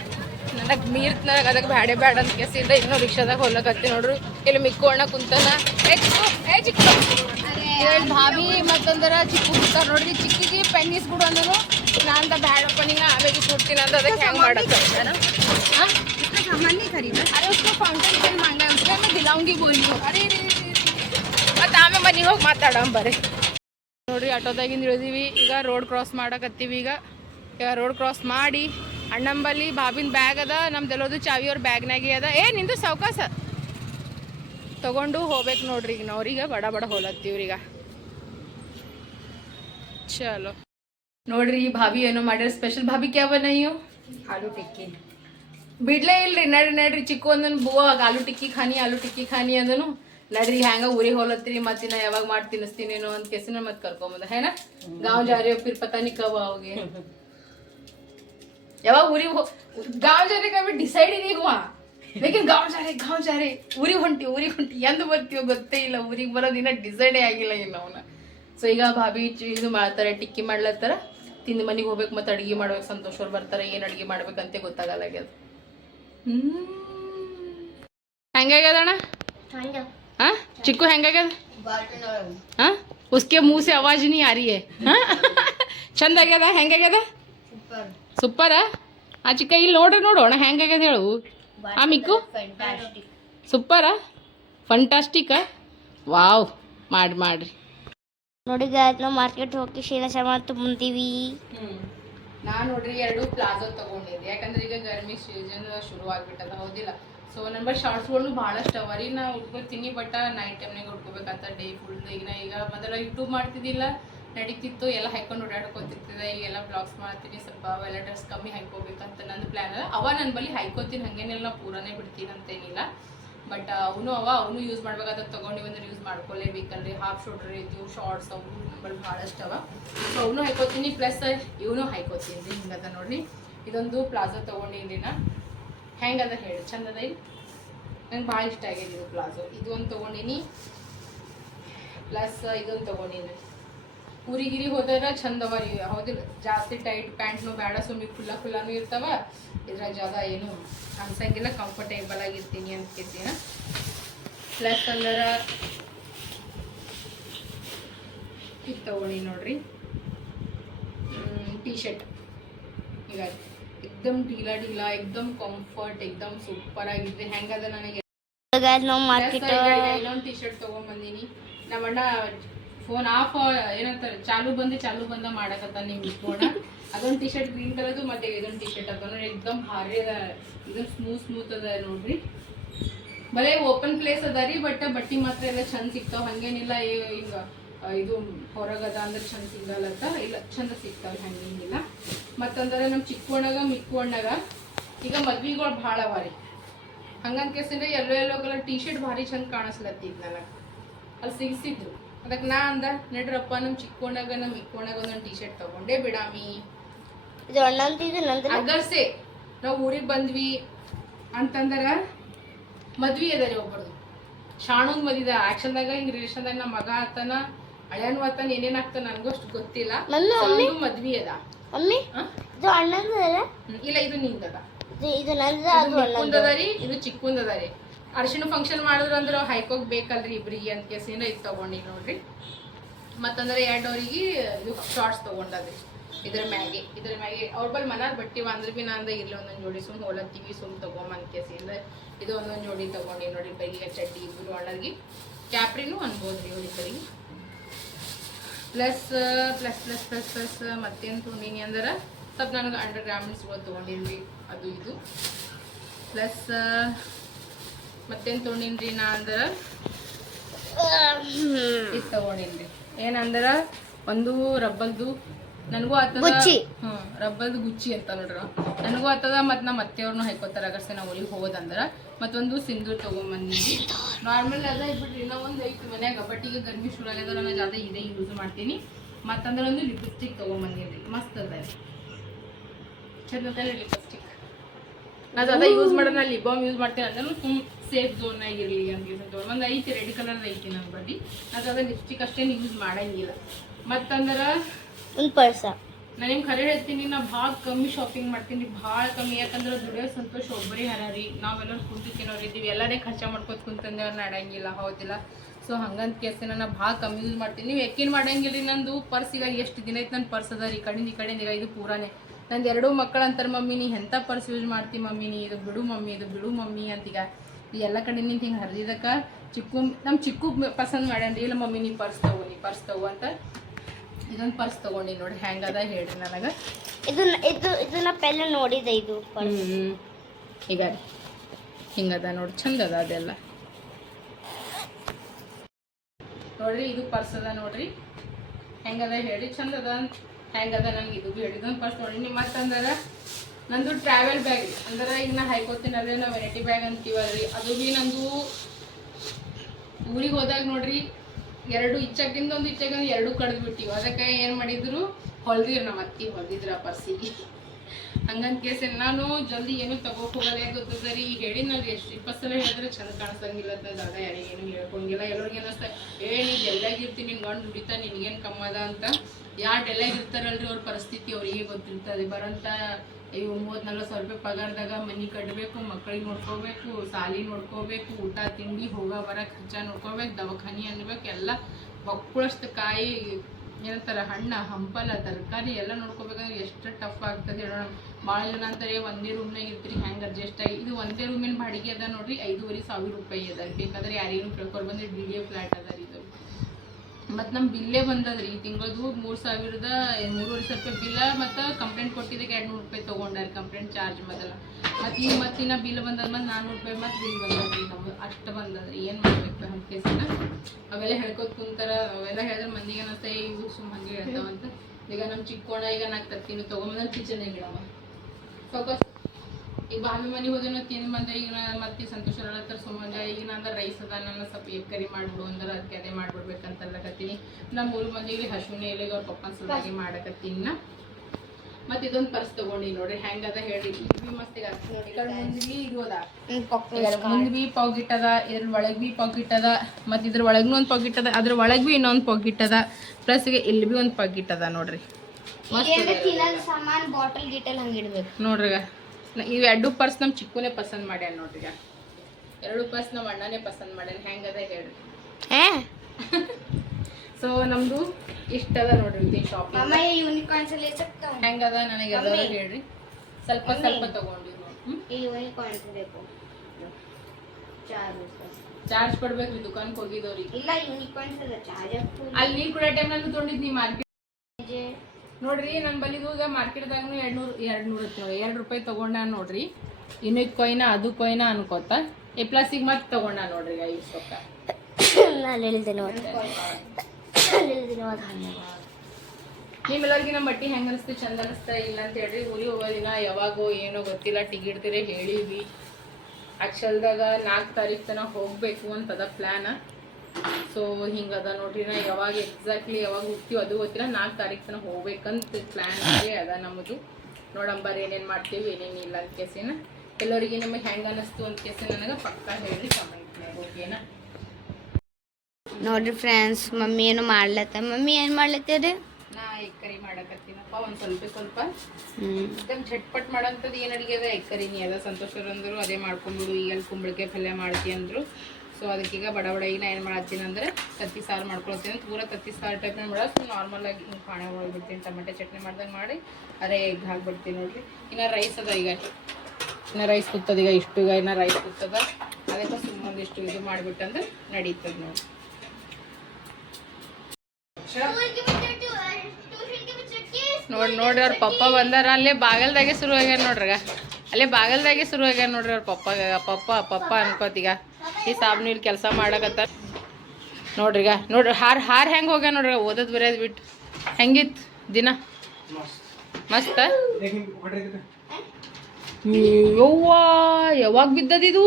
ನನಗೆ ನೀರು ನನಗೆ ಅದಕ್ಕೆ ಬ್ಯಾಡೆ ಬ್ಯಾಡ ಅಂತ ಕೇಸಿಂದ ಇನ್ನೂ ರಿಕ್ಷಾದಾಗ ಹೋಗ್ಲಕತ್ತಿ ನೋಡ್ರಿ. ಇಲ್ಲಿ ಮಿಕ್ಕೋಣ ಕುಂತನ. ಭಾವಿ ಮತ್ತಂದ್ರೆ ಚಿಕ್ಕ ಕುಂತಾರ ನೋಡ್ರಿ. ಚಿಕ್ಕಿಗೆ ಪೆನ್ ಇಸ್ಬಿಡು ಅಂದನು. ನಾನು ಬ್ಯಾಡಪ್ಪ ನೀನು ಆಮೇಲೆ ಕೊಡ್ತೀನಿ ಅಂತ ಅದಕ್ಕೆ ಹ್ಯಾಂಗ್ ಮಾಡತ್ತೆ ಅರೆ ಫೌಂಟೇನ್ ಪೆನ್ ಬಿಲಾಂಗಿ ಆಮೇಲೆ ಮನೆಗೆ ಹೋಗಿ ಮಾತಾಡೋಣ, ಬರ್ರಿ. ನೋಡ್ರಿ ಆಟೋದಾಗಿಂದ ಇಳಿದೀವಿ. ಈಗ ರೋಡ್ ಕ್ರಾಸ್ ಮಾಡಕತ್ತೀವಿ ಈಗ. ಈಗ ರೋಡ್ ಕ್ರಾಸ್ ಮಾಡಿ, ಅಣ್ಣಂಬಲ್ಲಿ ಬಾಬಿನ ಬ್ಯಾಗ್ ಅದ, ನಮ್ದೆಲ್ಲೋದು ಚಾವಿ ಅವ್ರ ಬ್ಯಾಗ್ನಾಗೆ ಅದ. ಏ, ನಿಂದು ಸಾವಕಾಸ ತಗೊಂಡು ಹೋಗ್ಬೇಕು ನೋಡ್ರಿ ಈಗ ನಾವ್ರೀಗ ಬಡ ಬಡ ಹೋಲತ್ತೀವ್ರೀಗ ಚಲೋ. ನೋಡ್ರಿ ಬಾಬಿ ಏನೋ ಮಾಡಿರ ಸ್ಪೆಷಲ್ ಬಾಬಿ ಕ್ಯಾವ ನೀವು ಆಲೂ ಟಿಕ್ಕಿ. ಬಿಡ್ಲೇ ಇಲ್ರಿ, ನಡ್ರಿ ನಡ್ರಿ, ಚಿಕ್ಕ ಒಂದನ್ ಬೂವಾಗ ಆಲೂ ಟಿಕ್ಕಿ ಖಾನಿ, ಆಲೂ ಟಿಕ್ಕಿ ಖಾನಿ ಅಂದನು. ನಡ್ರಿ, ಹ್ಯಾಂಗ ಉರಿ ಹೋಲತ್ರಿ, ಮತ್ತೆ ನಾ ಯಾವಾಗ ಮಾಡಿ ತಿನ್ನಿಸ್ತೀನೇನೋ ಅಂತ ಕೆಸಿನ ಮತ್ ಕರ್ಕೊಂಬಂದ, ಹೇನ? ಗಾಂವ್ ಜಾರಿ ಹೋಗ್ತಿರ್ ಪತಾನಿ ಕವ ಅವಾಗೆ. ಯಾವಾಗ ಉರಿ ಗಾಂವ್ ಜಾರಿ ಕಮ್ಮಿ ಡಿಸೈಡ್ ಇದೀಗ ಲೇಕಿನ್ ಗಾಂವ್ ಜಾರಿ ಗಾಂವ್ ಜಾರಿ. ಉರಿ ಹೊಂಟಿ ಉರಿ ಹೊಂಟಿ, ಎಂದು ಬರ್ತೀವೋ ಗೊತ್ತೇ ಇಲ್ಲ, ಊರಿಗೆ ಬರೋದು ಇನ್ನ ಡಿಸೈಡೇ ಆಗಿಲ್ಲ ಇನ್ನು ಅವನ. ಸೊ ಈಗ ಭಾಬಿ ಇದು ಮಾಡ್ತಾರೆ, ಟಿಕ್ಕಿ ಮಾಡ್ಲತ್ತಾರ. ತಿಂದು ಮನೆಗೆ ಹೋಗ್ಬೇಕು ಮತ್ತೆ ಅಡುಗೆ ಮಾಡ್ಬೇಕು, ಸಂತೋಷ್ ಅವ್ರು ಬರ್ತಾರೆ, ಏನು ಅಡುಗೆ ಮಾಡ್ಬೇಕಂತ ಗೊತ್ತಾಗಲ್ಲ ಆಗ್ಯದ. हम्म। हाँ? चिक्कू हैंग हाँ? उसके मुँह से आवाज़ नहीं आ रही है। चंद आ गया हैंग आ गया सुपर। हाँ? चिक्क नोड़ नोड़ हैंग आगे हाँ मिकु सूपर फंटास्टिक वाव माड़ माड़ी नोड़ी गाय मार्केट होकी शीला शर्मा तो तुम्ती ನಾನು ನೋಡ್ರಿ ಎರಡು ಪ್ಲಾಜೋ ತೊಗೊಂಡಿದ್ದೆ. ಯಾಕಂದ್ರೆ ಈಗ ಗರ್ಮಿ ಸೀಸನ್ ಶುರು ಆಗ್ಬಿಟ್ಟದ ಹೌದಿಲ್ಲ ಸೊ ಬಳಿ ಶಾರ್ಟ್ಸ್ಗಳು ಭಾಳಷ್ಟು ಅವ ರೀ. ನಾ ಉಟ್ಕೊತೀನಿ ಬಟ್ ನೈಟ್ ಟೈಮ್ನಾಗ ಉಟ್ಕೋಬೇಕಂತ ಡೇ ಫುಲ್ ಈಗ ನಾ ಈಗ ಮೊದಲ ಯೂಟ್ಯೂಬ್ ಮಾಡ್ತಿದ್ದಿಲ್ಲ, ನಡೀತಿತ್ತು, ಎಲ್ಲ ಹಾಕೊಂಡು ಈಗ ಎಲ್ಲ ಬ್ಲಾಗ್ಸ್ ಮಾಡ್ತೀನಿ, ಸ್ವಲ್ಪ ಅವೆಲ್ಲ ಡ್ರೆಸ್ ಕಮ್ಮಿ ಹಾಕೋಬೇಕಂತ ನನ್ನ ಪ್ಲ್ಯಾನ್ ಅಲ್ಲ ಅವ ನನ್ನ ಬಳಿ ಹಾಕೋತೀನಿ ಹಂಗೇನೆಲ್ಲ ಪೂರಾನೇ ಬಿಡ್ತೀನಿ ಅಂತೇನಿಲ್ಲ ಬಟ್ ಅವನು ಅವ, ಅವನು ಯೂಸ್ ಮಾಡ್ಬೇಕಾದ್ರೆ ತೊಗೊಂಡು ಅಂದ್ರೆ ಯೂಸ್ ಮಾಡ್ಕೊಳ್ಳೇಬೇಕಲ್ರಿ ಹಾಫ್ ಶೋಲ್ಡರ್ ಇದ್ದು ಶಾರ್ಟ್ಸ್ ಅವು ನಮ್ಮಲ್ಲಿ ಭಾಳಷ್ಟು ಅವ. ಸೊ ಅವನು ಹಾಕೋತೀನಿ ಪ್ಲಸ್ ಇವನು ಹಾಕೋತೀನಿ ರೀ ಹಿಂಗದ ನೋಡ್ರಿ. ಇದೊಂದು ಪ್ಲಾಜೋ ತೊಗೊಂಡಿನಿ ನಾ. ಹೆಂಗದ ಹೇಳಿ ಚಂದ ಅದ ಇದು ನಂಗೆ ಭಾಳ ಇಷ್ಟ ಆಗಿದೆ ಇದು ಪ್ಲಾಜೋ ಇದು ಒಂದು ತೊಗೊಂಡಿನಿ ಪ್ಲಸ್ ಇದೊಂದು ತೊಗೊಂಡಿನಿ. ಊರಿಗಿರಿ ಹೋದ್ರೆ ಚಂದವ ಹೌದಿಲ್ಲ? ಜಾಸ್ತಿ ಟೈಟ್ ಪ್ಯಾಂಟ್ನು ಬೇಡ ಸುಮ್ಮನೆ ಖುಲ್ಲ ಖುಲ್ಲಾನು ಇರ್ತಾವ. ಇದ್ರಾಗ ಜಾಗ ಏನು ಅನ್ಸಂಗಿಲ್ಲ ಕಂಫರ್ಟೇಬಲ್ ಆಗಿರ್ತೀನಿ ಅಂತ ಕೇಳ್ತೀನ ಪ್ಲಸ್ ಅಂದರ ಇದು ತಗೊಳ್ಳಿ ನೋಡ್ರಿ. ಟೀ ಶರ್ಟ್ ಈಗ ಎಕ್ದಮ್ ಢೀಲಾ ಢೀಲಾ ಎಕ್ದಮ್ ಕಂಫರ್ಟ್ ಎಕ್ದಮ್ ಸೂಪರ್ ಆಗಿದೆ ಹೆಂಗದ ನನಗೆ? ಇನ್ನೊಂದು ಟೀ ಶರ್ಟ್ ತೊಗೊಂಬಂದಿನಿ ನಮ್ಮ ಅಣ್ಣ ಫೋನ್ ಆಫ್ ಏನಂತಾರೆ, ಚಾಲು ಬಂದು, ಚಾಲು ಬಂದ ಮಾಡಕತ್ತ ನೀವು ಫೋನ್ ಅದೊಂದು ಟಿ ಶರ್ಟ್ ಗ್ರೀನ್ ಕಲರ್ದು ಮತ್ತೆ ಇದೊಂದು ಟಿ ಶರ್ಟ್ ಅದ ಎಕ್ದಮ್ ಭಾರಿ ಅದ. ಇದೊಂದು ಸ್ಮೂತ್ ಸ್ಮೂತ್ ಅದ ನೋಡ್ರಿ. ಬರೇ ಓಪನ್ ಪ್ಲೇಸ್ ಅದ ರೀ ಬಟ್ ಬಟ್ಟಿ ಮಾತ್ರ ಎಲ್ಲ ಚಂದ ಸಿಗ್ತಾವ. ಹಂಗೇನಿಲ್ಲ ಹಿಂಗ ಇದು ಹೊರಗದ ಅಂದ್ರೆ ಚಂದ ಸಿಗಲ್ಲತ್ತ ಇಲ್ಲ, ಚಂದ ಸಿಗ್ತಾವ ಹಂಗೇನಿಲ್ಲ. ಮತ್ತಂದ್ರೆ ನಮ್ಮ ಚಿಕ್ಕೋಣಗ ಮಿಕ್ಕೋಣಗ ಈಗ ಮದ್ವಿಗಳು ಭಾಳ ಅವ ರೀ. ಹಂಗಂತ ಕೇಸಿಂದ್ರೆ yellow yellow colour T shirt ಭಾರಿ ಚಂದ ಕಾಣಿಸ್ಲತ್ತಿದ್ ನನಗೆ ಅಲ್ಲಿ ಸಿಗಿಸಿದ್ರು. ಅದಕ್ಕೆ ನಾ ಅಂದ ನಡ್ರಪ್ಪ ನಮ್ಮ ಚಿಕ್ಕೋಣಾಗ ನಮ್ಮ ಇಕ್ಕೋಣಾಗ ಒಂದೊಂದು ಟಿ ಶರ್ಟ್ ತಗೊಂಡೇ ಬಿಡಾಮಿ. ಇದು ಅಗರ್ಸೆ ನಾವು ಊರಿಗೆ ಬಂದ್ವಿ ಅಂತಂದರ ಮದ್ವಿ ಅದ ರೀ ಒಬ್ಬರದು ಶಾಣೊಂದ್ ಮದಿದ ಆಕ್ಷನ್ದಾಗ ಹಿಂಗ್ ರಿಲೇಷನ್ದಾಗ ನಮ್ಮ ಮಗ ಆತನ ಹಳೆಯನ್ ಆತನ ಏನೇನ್ ಆಗ್ತಾನ ನನಗೂ ಅಷ್ಟು ಗೊತ್ತಿಲ್ಲ ಮದ್ವಿ ಅದ. ಮಮ್ಮಿ ಇದು ಇಲ್ಲ ಇದು ನಿಂದದ. ಇದು ನಂದದ ನಂದು ಅದು ರೀ ಇದು ಚಿಕ್ಕುಂದದ ರೀ. ಅರಿಶಿನ ಫಂಕ್ಷನ್ ಮಾಡಿದ್ರು ಅಂದ್ರೆ ಹೈಕೋಗ್ ಬೇಕಲ್ರಿ ಇಬ್ರಿಗೆ ಅಂತ ಕೇಸಿಂದ ಇದು ತಗೊಂಡಿ ನೋಡ್ರಿ. ಮತ್ತಂದ್ರೆ ಎರಡವರಿಗೆ ಇದು ಶಾರ್ಟ್ಸ್ ತಗೊಂಡದ್ರಿ. ಇದ್ರ ಮ್ಯಾಗೆ ಇದ್ರ ಮ್ಯಾಗೆ ಅವ್ರ ಬಲ್ ಮನಾರ್ ಬಟ್ಟಿವ ಅಂದ್ರೆ ಬಿ ಅಂದ ಇರ್ಲಿ ಒಂದೊಂದು ಜೋಡಿ ಸುಮ್ ಹೋಲತ್ತೀವಿ ಸುಮ್ ತಗೊಂಬಂದ್ ಕೇಸಿಂದ ಇದು ಒಂದೊಂದು ಜೋಡಿ ತಗೊಂಡಿ ನೋಡಿ ಬೈಗೆ ಚಡ್ಡಿ ಇಬ್ರು ಅಣ್ಣರ್ಗಿ. ಕ್ಯಾಪ್ರಿನೂ ಅನ್ಬೋದ್ರಿ ಇವ್ರಿಬ್ಬರಿಗೆ plus plus plus plus plus ಮತ್ತೇನು ತೊಗೊಂಡಿನಿ ಅಂದ್ರೆ ಸ್ವಲ್ಪ ನನಗೆ ಅಂಡರ್ ಗ್ರಾಮೆಂಟ್ಸ್ಗಳು ತೊಗೊಂಡಿನ್ರಿ ಅದು ಇದು. ಪ್ಲಸ್ ಮತ್ತೇನು ತೊಗೊಂಡಿನ್ರಿ ನಾ ಅಂದ್ರೆ? ಇದು ತೊಗೊಂಡಿನ್ರಿ. ಏನಂದ್ರೆ ಒಂದು ರಬ್ಬಲ್ದು. ನನಗೂ ಆತದ. ಹ್ಮ್ ರಬ್ಬಲ್ದು ಗುಚ್ಚಿ ಅಂತ ನೋಡ್ರಿ. ನನಗೂ ಆತದ ಮತ್ತು ನಮ್ಮ ಅತ್ತೆಯವ್ರನ್ನೂ ಹಾಕೋತಾರ. ಅಗರ್ಸೆ ನಾವು ಒಲಿಗೆ ಹೋಗೋದಂದ್ರೆ ಮತ್ತೊಂದು ಸಿಂಧೂರ್ ತೊಗೊಂಬಂದಿನಿ. ನಾರ್ಮಲ್ ಅದ ಇಟ್ಬಿಟ್ರಿ ಇನ್ನೂ ಒಂದು ಐತಿ ಮನ್ಯಾಗ ಬಟ್ ಈಗ ಗರ್ಮಿ ಶುರು ಆಗ್ಯದ ನಾನು ಜಾದ ಇದೇ ಯೂಸ್ ಮಾಡ್ತೀನಿ. ಮತ್ತಂದ್ರೆ ಒಂದು ಲಿಪ್ಸ್ಟಿಕ್ ತೊಗೊಂಬಂದಿನಿ. ಮಸ್ತ್ ಅದ. ಚಂದ ಲಿಪ್ಸ್ಟಿಕ್ ನಾ ಅದ ಯೂಸ್ ಮಾಡೋದು ನಾ ಲಿಪ್ ಬಾಮ್ ಯೂಸ್ ಮಾಡ್ತೀನಿ ಅಂದ್ರೆ ಸುಮ್ ಸೇಫ್ ಝೋನ್ ಇರಲಿ ಅಂತ ಯೂಸ್ ಒಂದು ಐತಿ ರೆಡ್ ಕಲರ್ ಐತಿ ನಮ್ಮ ನಾ ಜಾದ ಲಿಪ್ಸ್ಟಿಕ್ ಅಷ್ಟೇನು ಯೂಸ್ ಮಾಡಂಗಿಲ್ಲ. ಮತ್ತಂದ್ರೆ ಒಂದು ಪರ್ಸ ನಾನು ನಿಮ್ಗೆ ಖರೆ ಹೇಳ್ತೀನಿ ನಾ ಭಾಳ ಕಮ್ಮಿ ಶಾಪಿಂಗ್ ಮಾಡ್ತೀನಿ ಭಾಳ ಕಮ್ಮಿ. ಯಾಕಂದ್ರೆ ದುಡಿಯೋ ಸಂತೋಷ ಒಬ್ಬರೇ ಹರಾರಿ ರೀ. ನಾವೆಲ್ಲರೂ ಕುಂತು ತಿನ್ನೋರು ಇದ್ದೀವಿ ಎಲ್ಲರೇ ಖರ್ಚು ಮಾಡ್ಕೊತ ಕುಂತಂದೇವ್ರು ನಡಂಗಿಲ್ಲ ಹೌದಿಲ್ಲ. ಸೊ ಹಂಗಂತ ಕೇಸಿನ ನಾ ಭಾಳ ಕಮ್ಮಿ ಯೂಸ್ ಮಾಡ್ತೀನಿ. ನೀವು ಯಾಕಿನ್ ಮಾಡಂಗಿಲ್ಲ ರೀ ನಂದು ಪರ್ಸ್ ಈಗ ಎಷ್ಟು ದಿನ ಐತೆ ನನ್ನ ಪರ್ಸ್ ಅದ ರೀ. ಕಡಿಂದ ಈ ಕಡೆಯಿಂದ ಈಗ ಇದು ಪೂರಾನೇ. ನಂದು ಎರಡೂ ಮಕ್ಕಳು ಅಂತಾರೆ ಮಮ್ಮಿ ನೀ ಎಂಥ ಪರ್ಸ್ ಯೂಸ್ ಮಾಡ್ತೀನಿ ಮಮ್ಮಿ ನೀ ಇದು ಬಿಡು ಮಮ್ಮಿ ಇದು ಬಿಡು ಮಮ್ಮಿ ಅಂತೀಗ. ಎಲ್ಲ ಕಡೆ ನಿಂತು ಹಿಂಗೆ ಹರಿದಿದ್ದಕ್ಕೆ ಚಿಕ್ಕು ನಮ್ಮ ಚಿಕ್ಕು ಪಸಂದ್ ಮಾಡ್ಯಾನ್ರಿ ಇಲ್ಲ ಮಮ್ಮಿ ನೀ ಪರ್ಸ್ ತಗೋ ನೀ ಪರ್ಸ್ ತಗೋ ಅಂತ ಇದೊಂದು ಪರ್ಸ್ ತೊಗೊಂಡಿ ನೋಡಿ ಹೆಂಗದ ಹೇಳ್ರಿ ನನಗೆ. ಇದು ಇದು ಇದು ನಾ ಪೆಲ್ಲ ನೋಡಿದೆ ಇದು ಪರ್ಸ್. ಈಗ ಹಿಂಗದ ನೋಡಿ ಚಂದ ಅದ ಅದೆಲ್ಲ. ನೋಡ್ರಿ ಇದು ಪರ್ಸ್ ಅದ ನೋಡ್ರಿ. ಹೆಂಗದ ಹೇಳಿ ಚಂದ ಅದ ಹೆಂಗದ ನಮ್ಗೆ ಇದು ಬಿ ಹೇಳಿದೊಂದು. ಪರ್ಸ್ ನಿಮ್ಮ ಮತ್ತಂದ್ರೆ? ನಂದು ಟ್ರಾವೆಲ್ ಬ್ಯಾಗ್ ಅಂದ್ರೆ ಈಗ ನಾ ಹೈಕೋತೀನಲ್ರಿ ನಾವು ವೆರೈಟಿ ಬ್ಯಾಗ್ ಅಂತೀವಲ್ರಿ. ಅದು ಭೀ ನಂದು ಊರಿಗೆ ಹೋದಾಗ ನೋಡ್ರಿ, ಎರಡು ಇಚ್ಚಕ್ಕಿಂತ ಒಂದು ಇಚ್ಚಕ್ಕಿಂತ ಎರಡು ಕಡ್ದು ಬಿಟ್ಟಿವಿ ಅದಕ್ಕೆ ಏನು ಮಾಡಿದ್ರು ಹೊಲ್ದಿರು ನಮ್ಮ ಅತ್ತಿ ಹೊಲ್ದಿದ್ರ ಪರ್ಸಿಗೆ. ಹಂಗಂತ ಕೇಸ್ ನಾನು ಜಲ್ದಿ ಏನು ತಗೋಕ್ ಹೋಗಲ್ಲ ಗೊತ್ತದ ರೀ ಹೇಳಿನಲ್ರಿ ಎಷ್ಟು ಇಪ್ಪತ್ತು ಸಲ ಹೇಳಿದ್ರೆ ಚಂದ ಕಾಣಿಸಂಗಿಲ್ಲ ದಾದ ಯಾರಿಗೇನು ಹೇಳ್ಕೊಂಗಿಲ್ಲ. ಎಲ್ಲರಿಗೆ ಏನಸ್ತ ಏ ನೀ ಎಲ್ಲಾಗಿರ್ತೀನಿ ನಿನ್ ಗಂಡು ದುಡಿತಾ, ನಿನ್ಗೇನು ಕಮ್ಮದ ಅಂತ. ಯಾರು ಡೆಲ್ಲಾಗಿ ಇರ್ತಾರಲ್ರಿ ಅವ್ರ ಪರಿಸ್ಥಿತಿ ಅವ್ರಿಗೆ ಗೊತ್ತಿರ್ತದೆ. ಬರಂತ ಈ ಮೂವತ್ತು ನಲ್ವತ್ತು ಸಾವಿರ ರೂಪಾಯಿ ಪಗಾರದಾಗ ಮನೆ ಕಟ್ಟಬೇಕು ಮಕ್ಕಳಿಗೆ ನೋಡ್ಕೋಬೇಕು, ಸಾಲಿ ನೋಡ್ಕೋಬೇಕು, ಊಟ, ತಿಂಡಿ, ಹೋಗ, ಬರ ಖರ್ಚ ನೋಡ್ಕೋಬೇಕು, ದವಾಖಾನಿ ಅನ್ಬೇಕು ಎಲ್ಲ ಬಕ್ಕುಳಷ್ಟು ಕಾಯಿ ಏನಂತಾರ ಹಣ್ಣ ಹಂಪಲ, ತರಕಾರಿ ಎಲ್ಲ ನೋಡ್ಕೋಬೇಕಂದ್ರೆ ಎಷ್ಟು ಟಫ್ ಆಗ್ತದೆ ಹೇಳೋಣ ಭಾಳ ಜನ ಅಂತಾರೆ, ಒಂದೇ ರೂಮ್ನಾಗ ಇರ್ತೀರಿ, ಹೆಂಗೆ ಅಡ್ಜಸ್ಟ್ ಆಗಿ ಇದು ಒಂದೇ ರೂಮಿನ ಬಾಡಿಗೆ ಅದ ನೋಡ್ರಿ, ಐದೂವರೆ ಸಾವಿರ ರೂಪಾಯಿ ಅದ. ಬೇಕಾದ್ರೆ ಯಾರಿಗೂ ಕೇಳ್ಕೊಂಡು ಬಂದ್ರೆ, ಡಿ ಎ ಫ್ಲ್ಯಾಟ್ ಅದ ರೀ ಇದು. ಮತ್ತು ನಮ್ಮ ಬಿಲ್ಲೇ ಬಂದದ್ರಿ. ಈ ತಿಂಗಳದು ಮೂರು ಸಾವಿರದ ಮೂರುವರೆ ಸಾವಿರ ರೂಪಾಯಿ ಬಿಲ್ಲ ಮತ್ತು ಕಂಪ್ಲೇಂಟ್ ಕೊಟ್ಟಿದ್ದಕ್ಕೆ ಎರಡು ನೂರು ರೂಪಾಯಿ ತೊಗೊಂಡಾರ ಕಂಪ್ಲೇಂಟ್ ಚಾರ್ಜ್ ಮೊದಲ. ಮತ್ತು ಈಗ ಮತ್ತಿನ್ನ ಬಿಲ್ ಬಂದದ ಮತ್ತು ನಾನ್ನೂರು ರೂಪಾಯಿ ಮತ್ತು ಬಿಲ್ ಬಂದದ್ರಿ. ನಾವು ಅಷ್ಟು ಬಂದದ್ರಿ. ಏನು ಮಾಡ್ಬೇಕು ನಮ್ಮ ಕೇಸನ್ನ ಅವೆಲ್ಲ ಹೇಳ್ಕೊತ ಕುಂತಾರ. ಅವೆಲ್ಲ ಹೇಳಿದ್ರೆ ಮಂದಿಗೆ ಏನಂತ ಇವು ಸುಮ್ಮ ಹಂಗೆ ಹೇಳ್ತಾವಂತ. ಈಗ ನಮ್ಮ ಚಿಕ್ಕೋಣ ಈಗ ನಾಲ್ಕು ತತ್ತಿನ ತೊಗೊಂಬಂದ್ರೆ ಕಿಚನ್ ಗಿಡವ ಫೋಕಸ್ ಈಗ ಬಾಮಿ ಮನೆ ಹೋದೇನೋ ತಿಂದು ಬಂದೆ ಈಗ ನಾ ಮತ್ತೆ ಸಂತೋಷ ಹತ್ರ ಸುಮ್ಮಂದ ಈಗ ನಾನು ರೈಸ್ ಅದ ನನ್ನ ಸ್ವಲ್ಪ ಏಕ್ ಕರಿ ಮಾಡ್ಬಿಡು ಅಂದ್ರೆ ಅದಕ್ಕೆ ಅದೇ ಮಾಡ್ಬಿಡ್ಬೇಕಂತ ಕತ್ತೀನಿ ನಮ್ಮ ಮೂರು ಇಲ್ಲಿ ಹಸುನೇ ಇಲ್ಲ ಅವ್ರ ಪಪ್ಪನ ಸಲುವಾಗಿ ಮಾಡಕತ್ತೀನಿ ನಾ ಮತ್ತೆ ಇದೊಂದು ಪರ್ಸ್ ತಗೊಂಡಿ ನೋಡ್ರಿ ಹೆಂಗದ ಹೇಳಿ ಬಿ ಮಸ್ತ್ ಈಗ ನೋಡಿ ಮುಂದ್ ಬಿ ಇದು ಅದ. ಮುಂದ್ ಬಿ ಪಾಕೆಟ್ ಅದ ಇದ್ರ ಒಳಗ್ ಬಿ ಪಾಕೆಟ್ ಅದ ಮತ್ತೆ ಇದ್ರ ಒಳಗ್ನು ಒಂದು ಪಾಕೆಟ್ ಅದ ಅದ್ರ ಒಳಗ್ ಬಿ ಇನ್ನೊಂದು ಪಾಕೆಟ್ ಅದ ಪ್ಲಸ್ ಈಗ ಇಲ್ಲಿ ಬಿ ಒಂದು ಪಾಕೆಟ್ ಅದ ನೋಡ್ರಿ. ಮಸ್ತ್ ಸಾಮಾನು ಬಾಟಲ್ ಗಿಟಲ್ ಹಂಗೆ ಇಡ್ಬೇಕು. ನೋಡ್ರಿ ಈಗ ಇವ್ ಎರಡು ಪರ್ಸ್ ನಮ್ಮ ಚಿಕ್ಕನೇ ಪಸಂದ್ ಮಾಡ್ಯಾನ ನೋಡ್ರಿ. ಎರಡು ಪರ್ಸ್ ನಮ್ಮ ಅಣ್ಣನೇ ಪಸಂದ್ ಮಾಡ್ಯಾನ. ಹೆಂಗದ ಹೇಳ್ರಿ. ಸೊ ನಮ್ದು ಇಷ್ಟ ಅದ ನೋಡ್ರಿ ಈ ಶಾಪ್ ಮಮ್ಮ ಯೂನಿಕಾರ್ನ್ಸ್ ಅಲ್ಲಿ ಸಿಗ್ತಾವ ಹೆಂಗದ ನನಗೆ ಎಲ್ಲರೂ ಹೇಳ್ರಿ. ಸ್ವಲ್ಪ ಸ್ವಲ್ಪ ಯೂನಿಕಾರ್ನ್ಸ್ ಬೇಕು. ಚಾರ್ಜ್. ಚಾರ್ಜ್ ಕೊಡ್ಬೇಕ್ರಿ ದುಕಾನ್ಗೆ ಹೋಗಿದ್ದವ್ರಿ ಇಲ್ಲ ಯೂನಿಕಾರ್ನ್ಸ್ ಚಾರ್ಜ್ ಅಲ್ಲಿ ಕೂಡ ಟೈಮ್ ನಾನು ತೊಗೊಂಡಿದ್ನಿ ಮಾರ್ಕೆಟ್ ನೋಡ್ರಿ ನನ್ನ ಈಗ ಮಾರ್ಕೆಟ್ದಾಗೂ ಎರಡು ನೂರು ಎರಡು ನೂರು ನೋಡಿ ಎರಡು ರೂಪಾಯಿ ತೊಗೊಂಡ ನೋಡ್ರಿ. ಇನ್ನು ಇದು ಕೊಯ್ನ ಅದು ಕೊಯ್ನ ಅನ್ಕೋತ. ಎ ಪ್ಲಸ್ಸಿಗೆ ಮತ್ತೆ ತೊಗೊಂಡ ನೋಡ್ರಿ ಐದು ಸೊಕ್ಕ ನಿಮ್ಮೆಲ್ಲರಿಗೆ ನಮ್ಮ ಬಟ್ಟೆ ಹೆಂಗೆ ಅನಿಸ್ತು ಚಂದ ಅನಿಸ್ತಾ ಇಲ್ಲ ಅಂತ ಹೇಳ್ರಿ. ಊರಿಗೆ ಹೋಗೋದಿಲ್ಲ ದಿನ ಯಾವಾಗೋ ಏನೋ ಗೊತ್ತಿಲ್ಲ ಟಿಕೆಟ್ ತೀರೆ ಹೇಳಿವಿ ಆ್ಯಕ್ಚುಲ್ದಾಗ ನಾಲ್ಕು ತಾರೀಕು ತನಕ ಹೋಗಬೇಕು ಅಂತದ ಪ್ಲ್ಯಾನ್ ಸೊ ಹಿಂಗದ ಅದ ನೋಡ್ರಿ ನಾ ಯಾವಾಗ ಎಕ್ಸಾಕ್ಟ್ಲಿ ಯಾವಾಗ ಹೋಗ್ತೀವಿ ಅದು ಗೊತ್ತಿಲ್ಲ. ನಾಲ್ಕು ತಾರೀಕು ತನಕ ಹೋಗ್ಬೇಕಂತ ಪ್ಲ್ಯಾನ್ ಇದೆ ಅದ ನಮ್ಮದು ನೋಡಂಬರ್ ಏನೇನು ಮಾಡ್ತೀವಿ ಏನೇನು ಇಲ್ಲ ಅಂತ ಕೇಸಿನ. ಕೆಲವರಿಗೆ ನಿಮಗೆ ಹೆಂಗೆ ಅನ್ನಿಸ್ತು ಅಂತ ಕೇಸಿ ನನಗೆ ಪಕ್ಕ ಹೇಳಿ ಕಮೆಂಟ್ ಮಾಡಿ ಓಕೆನಾ ನೋಡ್ರಿ ಫ್ರೆಂಡ್ಸ್ ಮಮ್ಮಿ ಏನು ಮಾಡ್ಲತ್ತ? ಮಮ್ಮಿ ಏನು ಮಾಡ್ಲತ್ತೀರಿ ನಾ ಎಗ್ ಕರಿ ಮಾಡಕತ್ತೀನಪ್ಪ ಒಂದು ಸ್ವಲ್ಪ ಸ್ವಲ್ಪ. ಇದನ್ನು ಛಟ್ಪಟ್ ಮಾಡೋಂಥದ್ದು ಏನು ಅಡುಗೆ ಅದ ಎಗ್ ಕರಿನಿ ಅದ ಸಂತೋಷರಂದರು ಅದೇ ಮಾಡ್ಕೊಂಡ್ಬಿಡು ಈಗ ಕುಂಬಳಕಾಯಿ ಪಲ್ಯ ಮಾಡ್ತಿ ಅಂದ್ರು. ಸೊ ಅದಕ್ಕೀಗ ಬಡ ಬಡ ಈಗ ಏನು ಮಾಡತ್ತೀನಿ ಅಂದರೆ ತತ್ತಿ ಸಾರು ಮಾಡ್ಕೊಳ್ತೀನಿ. ಪೂರ ತತ್ತಿ ಸಾರು ಟೈಪ್ ಮಾಡೋದು ಸೊ ನಾರ್ಮಲ್ ಆಗಿ ಹಿಂಗೆ ಪಾಣೆ ಒಳಗಿಡ್ತೀನಿ, ಟೊಮೆಟೊ ಚಟ್ನಿ ಮಾಡ್ದಂಗೆ ಮಾಡಿ ಅದೇ ಎಗ್ ಹಾಕ್ಬಿಡ್ತೀನಿ ನೋಡಿರಿ. ಇನ್ನು ರೈಸ್ ಅದ ಈಗ. ಇನ್ನು ರೈಸ್ ಕುತ್ತದ ಈಗ, ಇಷ್ಟು ಈಗ ಇನ್ನು ರೈಸ್ ಕುತ್ತದ. ಅದಕ್ಕೆ ಸುಮ್ಮನೆ ಇಷ್ಟು ಇದು ಮಾಡಿಬಿಟ್ಟಂದ್ರೆ ನಡೀತದೆ ನೋಡಿ ನೋಡಿ ನೋಡ್ರಿ ಅವ್ರ ಪಪ್ಪ ಬಂದಾರ, ಅಲ್ಲೇ ಬಾಗಲ್ದಾಗೆ ಶುರು ಆಗ್ಯಾರ ನೋಡ್ರಿಗ. ಅಲ್ಲೇ ಬಾಗಲ್ದಾಗೆ ಶುರು ಆಗ್ಯಾರ ನೋಡ್ರಿ ಅವ್ರ ಪಪ್ಪಾಗ ಪಪ್ಪ ಪಪ್ಪ ಅನ್ಕೋತೀಗ ಈ ಸಾಬ್ನು ಇಲ್ಲಿ ಕೆಲಸ ಮಾಡಕತ್ತ. ನೋಡ್ರಿಗ ನೋಡ್ರಿ ಹಾರ್ ಹಾರ್ ಹೆಂಗೆ ಹೋಗ್ಯ ನೋಡ್ರಿ ಓದೋದು ಬರೆಯೋದು ಬಿಟ್ಟು ಹೆಂಗಿತ್ತು ದಿನ? ಮಸ್ತ? ಯವ್ವ ಯಾವಾಗ ಬಿದ್ದದಿದು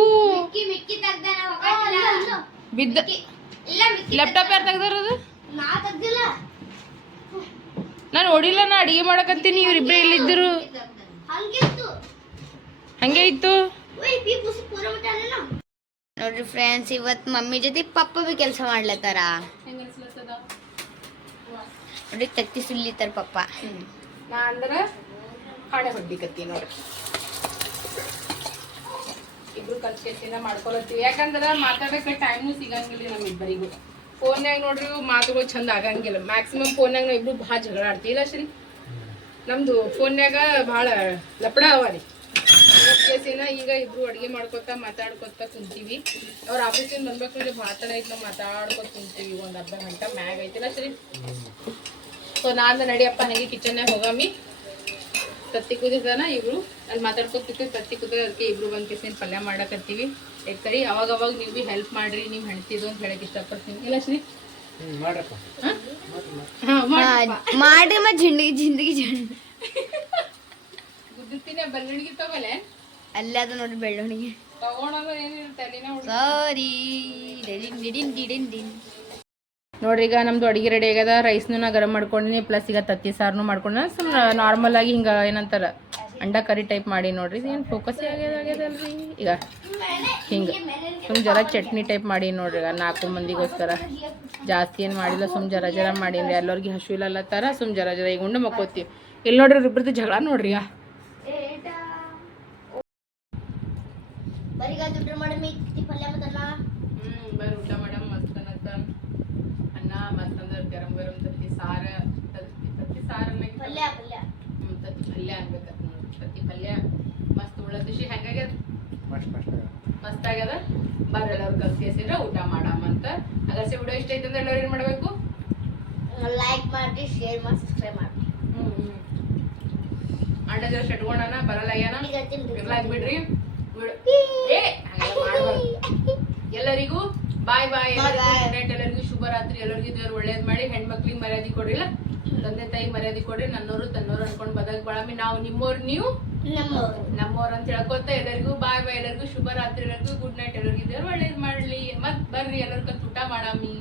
ಬಿದ್ದ ಲ್ಯಾಪ್ಟಾಪ್ ಯಾರು ತೆಗ್ದಾರದು ನಾನು ನೋಡಿಲ್ಲ ನಾ ಅಡಿಗೆ ಮಾಡಕತ್ತೀನಿ ಇವ್ರಿಬ್ರು ಇಲ್ಲಿದ್ದರು ಹಂಗೆ ಇತ್ತು. ನೋಡ್ರಿ ಫ್ರೆಂಡ್ಸ್ ಇವತ್ತು ಮಮ್ಮಿ ಜೊತೆ ಪಪ್ಪ ಬಿ ಕೆಲಸ ಮಾಡ್ಲತ್ತಾರ? ನೋಡ್ರಿ ತತ್ತಿ ಸುಲಿತಾರ ಪಪ್ಪ. ನಾ ಅಂದ್ರೆ ಹಾಳೆ ಹೊಡ್ಲಿಕತ್ತಿ ನೋಡ್ರಿ. ಇಬ್ರು ಕಲ್ಸ್ಕೆಸಿಂದ ಮಾಡ್ಕೊಳತ್ತೀವಿ. ಯಾಕಂದ್ರೆ ಮಾತಾಡಕ್ಕೆ ಟೈಮು ಸಿಗಂಗಿಲ್ಲ ನಮ್ಮಿಬ್ಬರಿಗೂ ಫೋನ್ಯಾಗ ನೋಡ್ರಿ ಮಾತುಗಳು ಚಂದ ಆಗಂಗಿಲ್ಲ. ಮ್ಯಾಕ್ಸಿಮಮ್ ಫೋನ್ಯಾಗ ನಾವು ಇಬ್ರು ಭಾಳ ಜಗಳ ಆಡ್ತೀವಿ. ಇಲ್ಲ ಶ್ರೀ? ನಮ್ದು ಫೋನ್ಯಾಗ ಭಾಳ ಲಪಡ ಅವ ರೀ. ಕೇಸಿನ ಈಗ ಇಬ್ರು ಅಡುಗೆ ಮಾಡ್ಕೊತ ಮಾತಾಡ್ಕೊತ ಕುಂತೀವಿ. ಅವ್ರ ಆಫೀಸಿಂದ ಬರ್ಬೇಕು ಮಾತಾಡ ಐತ್ ನಾವು ಮಾತಾಡ್ಕೊತ ಕುಂತೀವಿ. ಒಂದು ಅರ್ಧ ಗಂಟೆ ಮ್ಯಾಗ ಐತಿಲ್ಲ ಶ್ರೀ ಸೊ ನಾನು ನಡಿಯಪ್ಪ ನನಗೆ ಕಿಚನ್ನಾಗ ಹೋಗಾಮಿ. ತತ್ತಿ ಕುದಿದಾನ ಇಬ್ರು ಅಲ್ಲಿ ಮಾತಾಡ್ಕೊತಿರ್ತೀವಿ ತತ್ತಿ ಕುದ ಅದಕ್ಕೆ ಇಬ್ರು ಬಂದು ಕಿಸಿನ ಪಲ್ಯ ಮಾಡಕತ್ತೀವಿ. ಎಕ್ಕರಿ ಅವಾಗ ಅವಾಗ ನೀವು ಭೀ ಹೆಲ್ಪ್ ಮಾಡ್ರಿ. ನಿಮ್ಮ ಹೆಣ್ತಿದು ಅಂತ ಹೇಳಕ್ ಇಷ್ಟಪಡ್ತೀನಿ. ಇಲ್ಲ ಶ್ರೀ ಹಾಂ? ಮಾಡಿ ಮಾಡ್ರಿ ಮತ್ ಜಿಂದಗಿ ಜಿಂದಗಿ ಜಂಡ್ ಗುದ್ದುತ್ತೀನಿ ಬಲ್ಲಣಿಗೆ ತಗೋಲೆ ಅಲ್ಲೇ ಅದು ನೋಡಿ ಬೆಳ್ಳವಣಿಗೆ. ನೋಡ್ರಿ ಈಗ ನಮ್ದು ಅಡಿಗೆ ರೆಡಿ ಆಗ್ಯದ. ರೈಸ್ನು ನಾ ಗರಂ ಮಾಡ್ಕೊಂಡಿನಿ ಪ್ಲಸ್ ಈಗ ತತ್ತಿ ಸಾರ್ನು ಮಾಡ್ಕೊಂಡ ಸುಮ್ ನಾರ್ಮಲ್ ಆಗಿ ಹಿಂಗೆ ಏನಂತಾರ, ಅಂಡ ಕರಿ ಟೈಪ್ ಮಾಡಿ ನೋಡ್ರಿ. ಏನು ಫೋಕಸ್ ಆಗ್ಯದ, ಆಗ್ಯದಲ್ರಿ? ಈಗ ಹಿಂಗೆ ಸುಮ್ ಜರ ಚಟ್ನಿ ಟೈಪ್ ಮಾಡಿ ನೋಡ್ರಿ ಈಗ ನಾಲ್ಕು ಮಂದಿಗೋಸ್ಕರ. ಜಾಸ್ತಿ ಏನು ಮಾಡಿಲ್ಲ, ಸುಮ್ ಜರ ಜರ ಮಾಡೀನಿ ಎಲ್ಲರಿಗೆ ಹಸು ಇಲ್ಲ ಥರ ಸುಮ್ ಜರ ಜರ ಈಗ ಉಂಡು ಮಕ್ಕೋತೀವಿ. ಇಲ್ಲಿ ನೋಡ್ರಿ ಇಬ್ಬರದ್ದು ಜಗಳ ನೋಡ್ರಿ ಈಗ. ಬರೀಗ ದುಡ್ಡು ಮಾಡಿ ಮಿಕ್ಕಿ ಪಲ್ಯ ಮತ್ತಲ್ಲ ಹ್ಮ್ ಬರ್ರಿ ಊಟ ಮಾಡಮ್ ಮಸ್ತ್ ಅನ್ನತ್ತ. ಅನ್ನ ಮಸ್ತ್ ಅಂದ್ರೆ ಗರಂ ಗರಂ ತತ್ತಿ ಸಾರ ತತ್ತಿ ತತ್ತಿ ಸಾರ ಅನ್ನಕ್ಕೆ ಪಲ್ಯ ಪಲ್ಯ. ಹ್ಮ್, ತತ್ತಿ ಪಲ್ಯ ಅನ್ಬೇಕತ್ ತತ್ತಿ ಪಲ್ಯ. ಮಸ್ತ್ ಉಳ್ಳದಿಶಿ ಹೆಂಗಾಗ್ಯದ ಮಸ್ತ್ ಮಸ್ತ್ ಮಸ್ತ್ ಆಗ್ಯದ? ಬರ್ರಿ ಎಲ್ಲರೂ ಕಲ್ಸಿಸಿದ್ರೆ ಊಟ ಮಾಡಮ್ ಅಂತ. ಅಗರ್ಸಿ ವಿಡಿಯೋ ಇಷ್ಟ ಐತಂದ್ರೆ ಅಂದ್ರೆ ಎಲ್ಲರೂ ಏನು ಮಾಡಬೇಕು? ಲೈಕ್ ಮಾಡಿ ಶೇರ್ ಮಾಡಿ ಸಬ್ಸ್ಕ್ರೈಬ್ ಮಾಡಿ. ಅಣ್ಣ ಜರ ಶಟ್ಕೊಂಡನ ಬರಲ್ಲ ಏನ ಬಿಡ್ರಿ. ಎಲ್ಲರಿಗೂ ಬಾಯ್ ಬಾಯ್ ಎಲ್ಲರಿಗೂ. ಎಲ್ಲರಿಗೂ ಶುಭರಾತ್ರಿ ಎಲ್ಲರಿಗೂ ದೇವ್ರು ಒಳ್ಳೇದ್ ಮಾಡಿ ಹೆಣ್ಮಕ್ಳಿಗೆ ಮರ್ಯಾದೆ ಕೊಡ್ರಿಲ್ಲ ತಂದೆ ತಾಯಿ ಮರ್ಯಾದೆ ಕೊಡ್ರಿ ನನ್ನೋರು ತನ್ನೋರು ಅನ್ಕೊಂಡು ಬದಲ್ ಬಳಮಿ ನಾವು ನಿಮ್ಮೋರ್ ನೀವು? ನಮ್ಮೋರ್. ನಮ್ಮವ್ರು ಅಂತ ಹೇಳ್ಕೊತ ಎಲ್ಲರಿಗೂ ಬಾಯ್ ಬಾಯ್ ಎಲ್ಲರಿಗೂ ಶುಭರಾತ್ರಿ ಎಲ್ಲರಿಗೂ ಗುಡ್ ನೈಟ್ ಎಲ್ಲರಿಗೂ ದೇವ್ರು ಒಳ್ಳೇದ್ ಮಾಡ್ಲಿ. ಮತ್ ಬರ್ರಿ ಎಲ್ಲರಿಗೂ ಊಟ ಮಾಡಾಮಿ